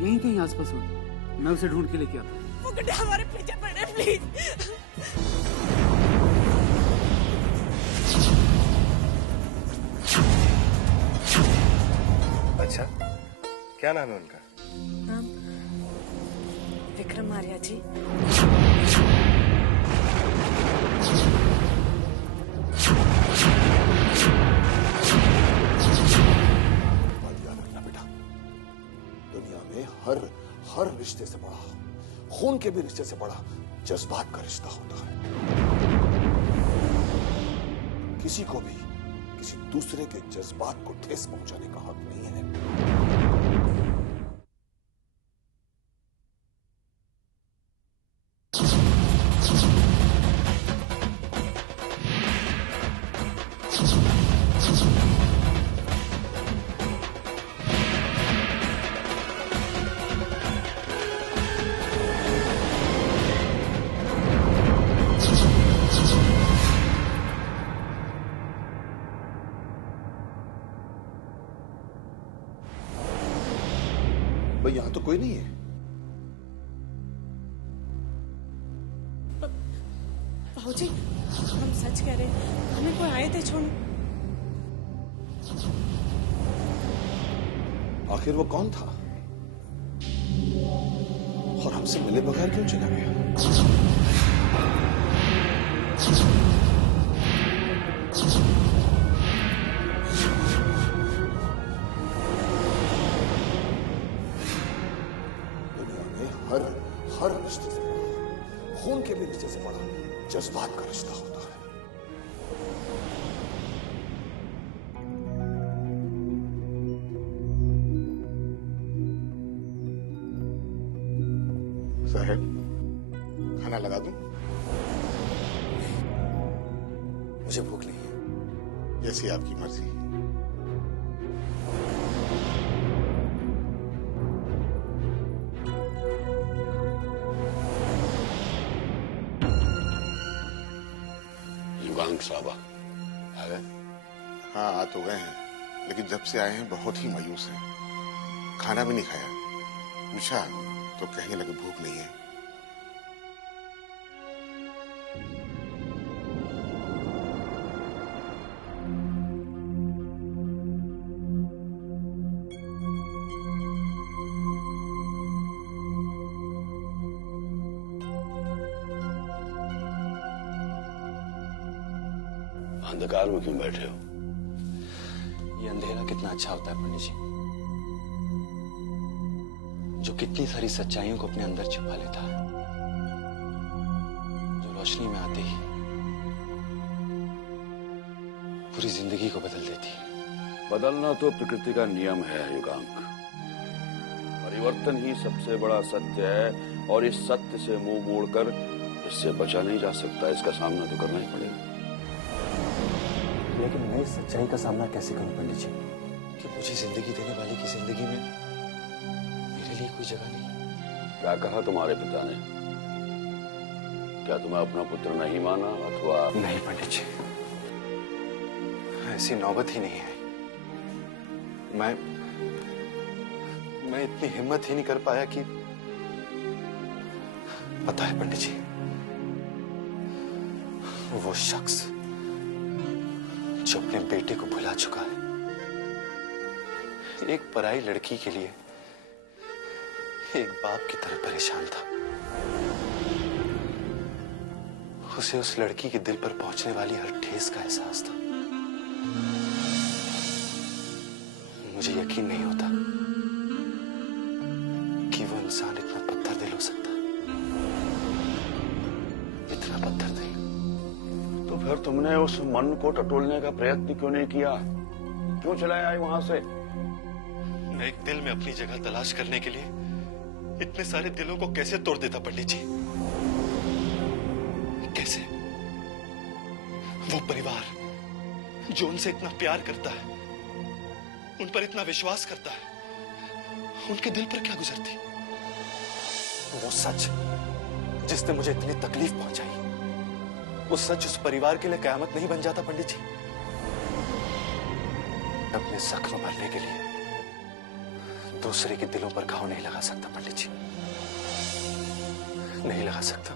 यहीं कहीं आसपास होगी, मैं उसे ढूंढ के लेके आता हूँ। वो गड्ढे हमारे पीछे पड़े, प्लीज। अच्छा, क्या नाम है उनका? नाम विक्रम आर्या जी। बेटा, दुनिया में हर रिश्ते से बड़ा, खून के भी रिश्ते से बड़ा जज्बात का रिश्ता होता है। किसी को भी किसी दूसरे के जज्बात को ठेस पहुंचाने का हक नहीं है। भाई यहां तो कोई नहीं है। बाबूजी, हम सच कह रहे हैं, हमें कोई आए थे छोड़। आखिर वो कौन था और हमसे मिले बगैर क्यों चला गया? हर रिश्ते से बड़ा, खून के भी रिश्ते से बड़ा जज्बात का रिश्ता होता है। साहब, खाना लगा दूं? मुझे भूख नहीं है। जैसी आपकी मर्जी। साहबा आ गए? हाँ, आ तो गए हैं, लेकिन जब से आए हैं बहुत ही मायूस हैं। खाना भी नहीं खाया। पूछा तो कहने लगे भूख नहीं है। अंधकार में क्यों बैठे हो? ये अंधेरा कितना अच्छा होता है पंडित जी, जो कितनी सारी सच्चाइयों को अपने अंदर छिपा लेता है, जो रोशनी में आते ही पूरी जिंदगी को बदल देती है। बदलना तो प्रकृति का नियम है युगांक। परिवर्तन ही सबसे बड़ा सत्य है और इस सत्य से मुंह मोड़कर इससे बचा नहीं जा सकता। इसका सामना तो करना ही पड़ेगा। लेकिन मैं इस सच्चाई का सामना कैसे करूं पंडित जी कि मुझे जिंदगी देने वाले की जिंदगी में मेरे लिए कोई जगह नहीं। क्या कहा तुम्हारे पिता ने? क्या तुम्हें अपना पुत्र नहीं माना अथवा? नहीं पंडित जी, ऐसी नौबत ही नहीं है। मैं इतनी हिम्मत ही नहीं कर पाया कि, पता है पंडित जी, वो शख्स जो अपने बेटे को भुला चुका है, एक पराई लड़की के लिए एक बाप की तरह परेशान था। उसे उस लड़की के दिल पर पहुंचने वाली हर ठेस का एहसास था। मुझे यकीन नहीं होता कि वो इंसान इतना पत्थर दिल हो सकता है, इतना पत्थर दिल। तो फिर तुमने उस मन को टटोलने का प्रयत्न क्यों नहीं किया? क्यों चले आए वहां से? मैं एक दिल में अपनी जगह तलाश करने के लिए इतने सारे दिलों को कैसे तोड़ देता पंडित जी? कैसे? वो परिवार जो उनसे इतना प्यार करता है, उन पर इतना विश्वास करता है, उनके दिल पर क्या गुजरती? वो सच जिसने मुझे इतनी तकलीफ पहुंचाई, वो सच उस परिवार के लिए कयामत नहीं बन जाता पंडित जी? अपने जख्म भरने के लिए दूसरे के दिलों पर घाव नहीं लगा सकता पंडित जी, नहीं लगा सकता।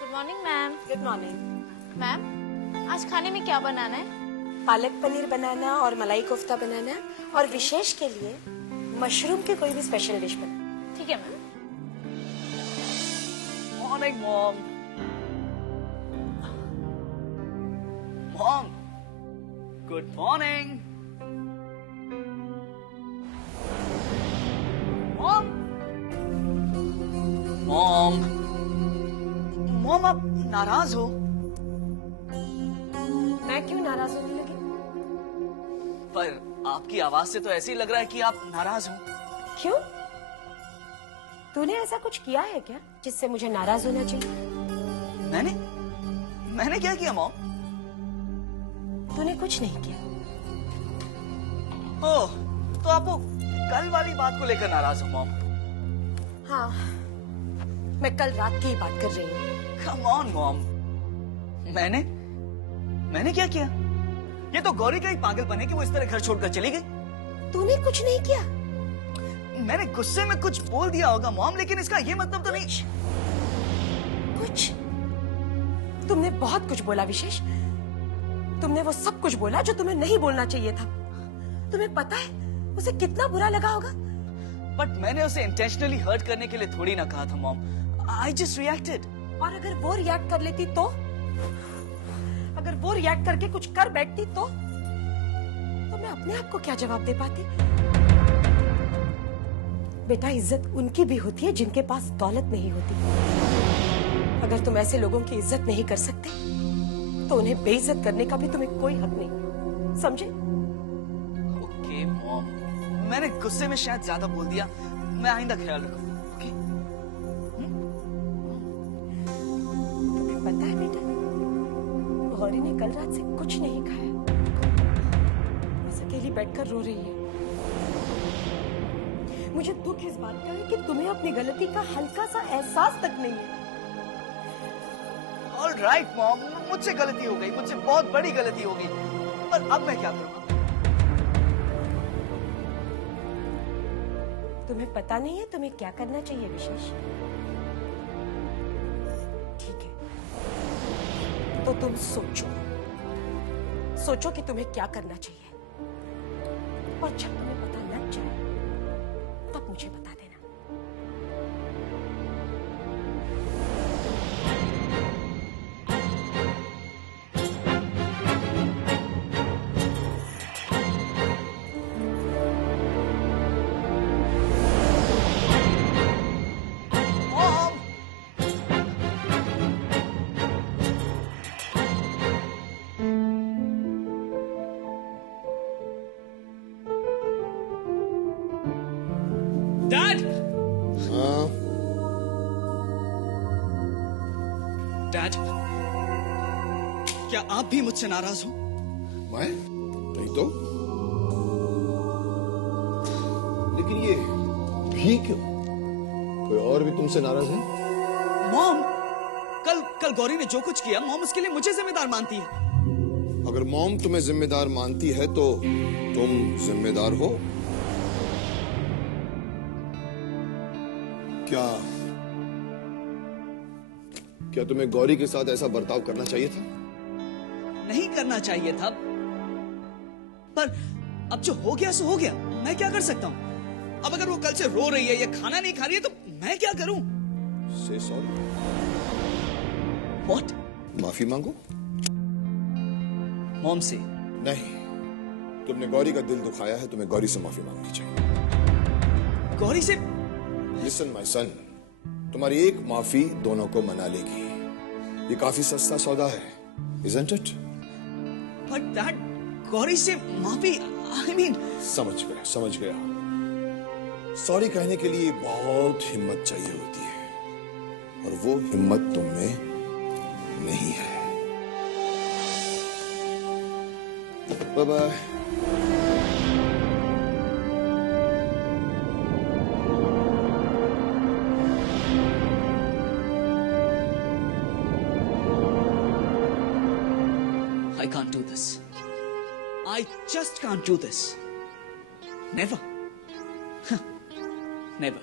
Good morning ma'am. Good morning. Ma'am आज खाने में क्या बनाना है? पालक पनीर बनाना और मलाई कोफ्ता बनाना, और विशेष के लिए मशरूम की कोई भी स्पेशल डिश बनाना। ठीक है ma'am. Morning, Mom. Mom. Good morning. Mom. Mom. Mom, आप नाराज हो? मैं क्यों नाराज होने लगी? पर आपकी आवाज से तो ऐसे ही लग रहा है कि आप नाराज हो। क्यों? तूने ऐसा कुछ किया है क्या जिससे मुझे नाराज होना चाहिए? मैंने क्या किया मॉम? तूने कुछ नहीं किया। ओह, तो आप वो कल वाली बात को लेकर नाराज हो मॉम? हाँ, मैं कल रात की ही बात कर रही हूँ। कम ऑन मॉम, मैंने क्या किया? ये तो गौरी का ही पागलपन है कि वो इस तरह घर छोड़कर चली गई। तूने कुछ नहीं किया। मैंने गुस्से में कुछ बोल दिया होगा मॉम, लेकिन इसका ये मतलब तो नहीं। कुछ? तुमने बहुत कुछ बोला विशेष। तुमने वो सब कुछ बोला जो तुम्हें नहीं बोलना चाहिए था। तुम्हें पता है उसे कितना बुरा लगा होगा? बट मैंने उसे इंटेंशनली हर्ट करने के लिए थोड़ी ना कहा था मॉम। I just reacted. और अगर वो रिएक्ट कर लेती तो? अगर वो रिएक्ट करके कुछ कर बैठती तो मैं अपने आप को क्या जवाब दे पाती? बेटा, इज्जत उनकी भी होती है जिनके पास दौलत नहीं होती। अगर तुम ऐसे लोगों की इज्जत नहीं कर सकते तो उन्हें बेइज्जत करने का भी तुम्हें कोई हक नहीं, समझे? ओके मॉम, मैंने गुस्से में शायद ज्यादा बोल दिया। मैं आइंदा ख्याल रखूंगा। ओके? तुम्हें पता है बेटा, गौरी ने कल रात से कुछ नहीं खाया। बस अकेली बैठकर रो रही है। मुझे दुख इस बात का है कि तुम्हें अपनी गलती का हल्का सा एहसास तक नहीं है। ऑल राइट मॉम, मुझसे गलती हो गई, मुझसे बहुत बड़ी गलती हो गई। पर अब मैं क्या करूंगा? तुम्हें पता नहीं है तुम्हें क्या करना चाहिए विशेष? ठीक है, तो तुम सोचो कि तुम्हें क्या करना चाहिए, और जब तुम्हें पता लग जाए तब मुझे बता देना। मॉम, डैड, हाँ, डैड, क्या आप भी मुझसे नाराज हो? मैं नहीं तो। लेकिन ये भी क्यों? कोई और भी तुमसे नाराज है? मॉम, कल गौरी ने जो कुछ किया मॉम उसके लिए मुझे जिम्मेदार मानती है। अगर मॉम तुम्हें जिम्मेदार मानती है तो तुम जिम्मेदार हो। क्या तुम्हें गौरी के साथ ऐसा बर्ताव करना चाहिए था? नहीं करना चाहिए था, पर अब जो हो गया सो हो गया। मैं क्या कर सकता हूँ? अब अगर वो कल से रो रही है या खाना नहीं खा रही है तो मैं क्या करूं? Say sorry. What? माफी मांगो। मॉम से? नहीं, तुमने गौरी का दिल दुखाया है, तुम्हें गौरी से माफी मांगनी चाहिए। गौरी से? Listen my son, तुम्हारी एक माफी दोनों को मना लेगी। ये काफी सस्ता सौदा है, isn't it? But Dad, Gauri से माफी, आई मीन समझ गया। सॉरी कहने के लिए बहुत हिम्मत चाहिए होती है और वो हिम्मत तुम में नहीं है। Bye bye. I can't do this. I just can't do this. Never. Never.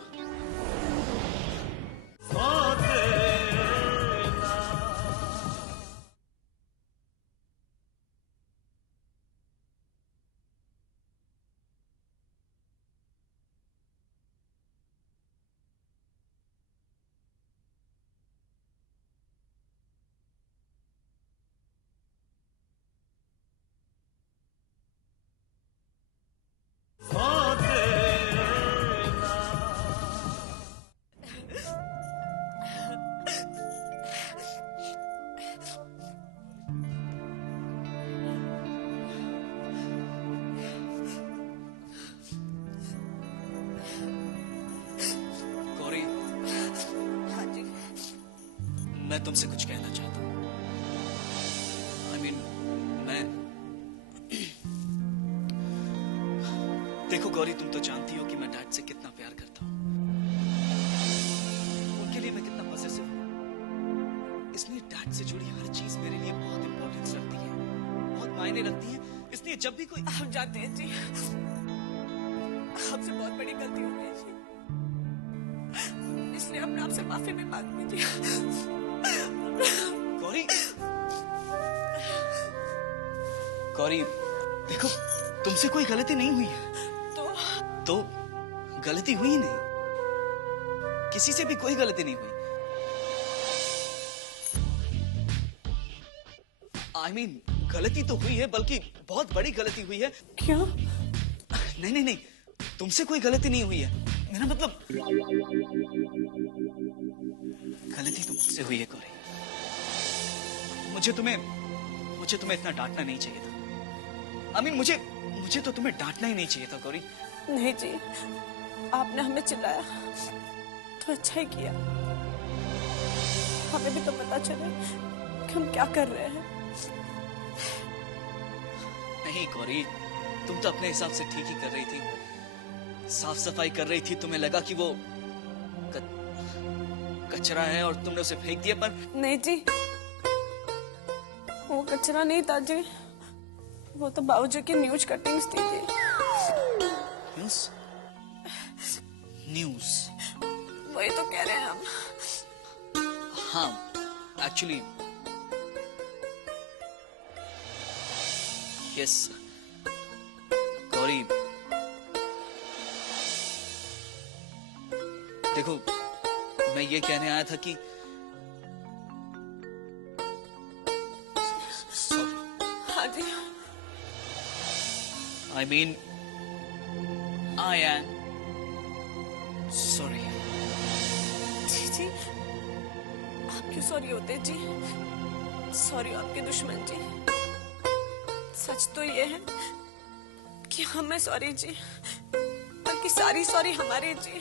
Gauri, हाँ जी। मैं तुमसे कुछ कहना चाहता हूँ। I mean, मैं देखो गौरी, तुम तो जानती हो कि मैं डैड से कितना प्यार करता हूँ। उनके लिए मैं कितना पॉसेसिव हूँ। इसलिए डैड से जुड़ी हर चीज मेरे लिए बहुत इंपॉर्टेंस रखती है, बहुत मायने रखती है। इसलिए जब भी कोई हम जानते हैं जी, आपसे बहुत बड़ी गलती हो गई जी, इसलिए अपने आपसे माफी भी मांग लीजिए। गौरी, गौरी देखो, तुमसे कोई गलती नहीं हुई है। तो गलती हुई नहीं, किसी से भी कोई गलती नहीं हुई। I mean, गलती तो हुई है, बल्कि बहुत बड़ी गलती हुई है। क्यों? नहीं, तुमसे कोई गलती नहीं हुई है। मेरा मतलब गलती तो मुझसे हुई है गौरी। मुझे तुम्हें इतना डांटना नहीं चाहिए था। I mean, मुझे तो तुम्हें डांटना ही नहीं चाहिए था गौरी। नहीं जी, आपने हमें चिल्लाया तो अच्छा ही किया। हमें भी तो पता चले कि हम क्या कर रहे हैं। नहीं गौरी, तुम तो अपने हिसाब से ठीक ही कर रही थी। साफ सफाई कर रही थी, तुम्हें लगा कि वो कचरा है और तुमने उसे फेंक दिया, पर नहीं जी, वो कचरा नहीं था जी, वो तो बाबूजी की न्यूज कटिंग्स थी जी। न्यूज? वही तो कह रहे हैं हम। हाँ, एक्चुअली यस गौरी, देखो मैं ये कहने आया था कि हाँ जी, I mean, I am sorry. जी, आप क्यों सॉरी होते जी? सॉरी आपके दुश्मन जी। सच तो ये है कि हमें सॉरी जी, बल्कि सारी सॉरी हमारी जी।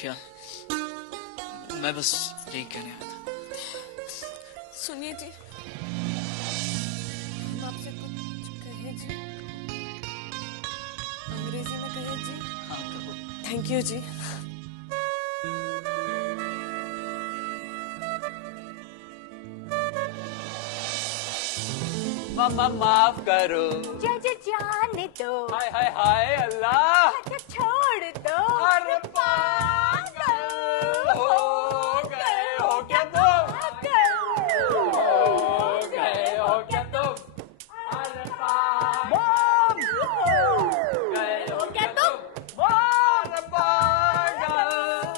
क्या? मैं बस यही कहने आया था। सुनिए जी, हम आपसे कुछ कहे जी, अंग्रेजी में कहे जी। हाँ कहो। थैंक यू जी। मम्मा माफ करो, जज जाने दो, हाय हाय हाय अल्लाह, अच्छा छोड़ दो। अरे पागल हो गए हो क्या तुम? हो गए हो क्या तुम? अरे पागल हो गए हो क्या तुम? अरे पागल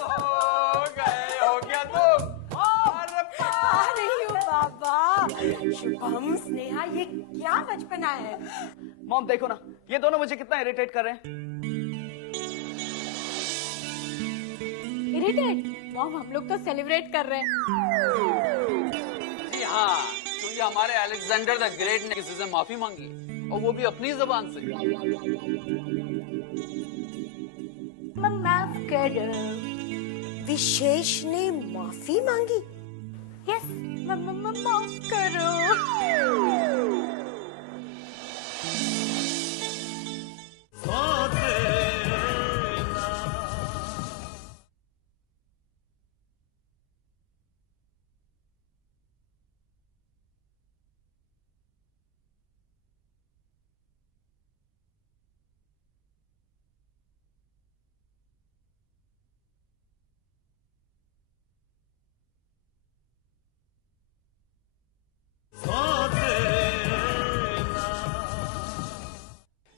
हो गए हो क्या तुम? अरे अरे यू बाबा, शुभम स्नेहा, ये क्या बचपना है। मॉम देखो ना, ये दोनों मुझे कितना इरिटेट कर रहे हैं। इरिटेट? मॉम, हम लोग तो सेलिब्रेट कर रहे हैं। हाँ, क्योंकि हमारे अलेक्जेंडर द ग्रेट ने किसी से माफी मांगी और वो भी अपनी जबान से। माफ करो। विशेष ने माफी मांगी? यस, माफ करो।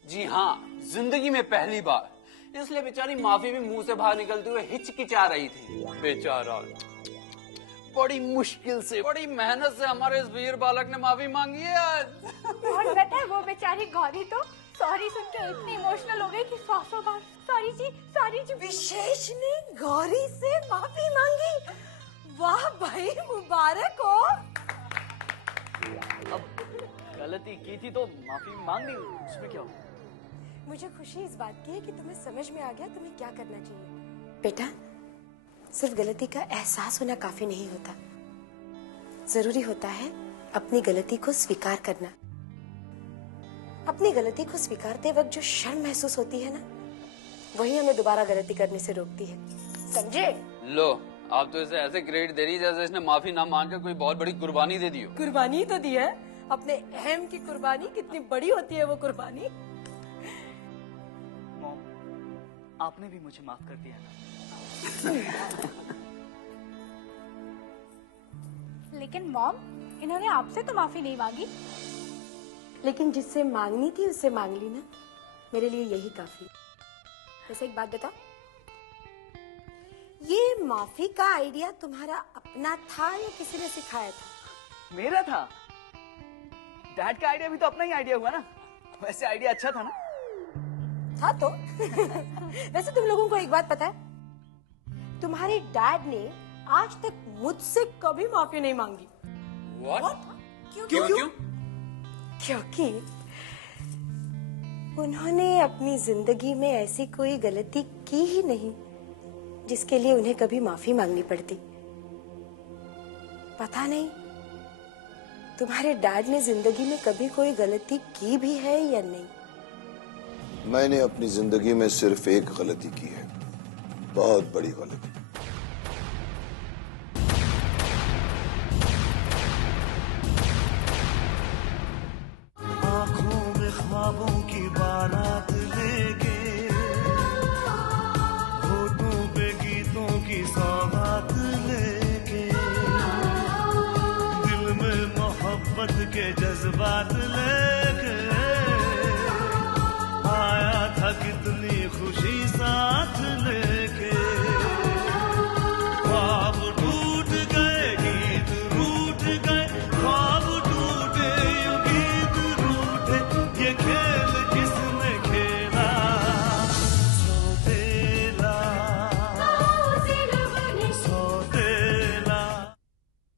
जी हाँ, जिंदगी में पहली बार, इसलिए बेचारी माफी भी मुंह से बाहर निकलते हुए हिचकिचा रही थी। बेचारा बड़ी मुश्किल से, बड़ी मेहनत से हमारे इस वीर बालक ने माफी मांगी है आज। और पता है वो बेचारी गौरी तो सॉरी सुन के इतनी इमोशनल हो गई कि 100 बार सॉरी जी। विशेष ने गौरी से माफी मांगी? वाह भाई, मुबारक हो। अब गलती की थी तो माफी मांग ली, उसमें क्या हो? मुझे खुशी इस बात की है कि तुम्हें समझ में आ गया तुम्हें क्या करना चाहिए। बेटा, सिर्फ गलती का एहसास होना काफी नहीं होता, जरूरी होता है अपनी गलती को स्वीकार करना। अपनी गलती को स्वीकारते वक्त जो शर्म महसूस होती है ना, वही हमें दोबारा गलती करने से रोकती है, समझे? लो, आप तो इसे ऐसे क्रेडिट दे रही जैसे इसने माफी ना मांग के कोई बहुत बड़ी कुर्बानी दे दी हो। कुर्बानी तो दी है, अपने अहम की कुर्बानी। कितनी बड़ी होती है वो कुर्बानी। मॉम, आपने भी मुझे माफ कर दिया ना। लेकिन मॉम, इन्होंने आपसे तो माफी नहीं मांगी। लेकिन जिससे मांगनी थी उससे मांग ली ना, मेरे लिए यही काफी। वैसे एक बात बताओ, ये माफी का आइडिया तुम्हारा अपना था या किसी ने सिखाया था? मेरा था। डैड का आइडिया भी तो अपना ही आइडिया हुआ ना। वैसे आइडिया अच्छा था ना? था तो। वैसे तुम लोगों को एक बात पता है, तुम्हारे डैड ने आज तक मुझसे कभी माफी नहीं मांगी। What? क्यों? क्योंकि उन्होंने अपनी जिंदगी में ऐसी कोई गलती की ही नहीं जिसके लिए उन्हें कभी माफी मांगनी पड़ती। पता नहीं तुम्हारे डैड ने जिंदगी में कभी कोई गलती की भी है या नहीं। मैंने अपनी जिंदगी में सिर्फ एक गलती की है, बहुत बड़ी गलती। आंखों में ख्वाबों की बारात लेके, होठों पे गीतों की सौगात लेके, दिल में मोहब्बत के जज्बात लेके आया था कितनी खुशी सा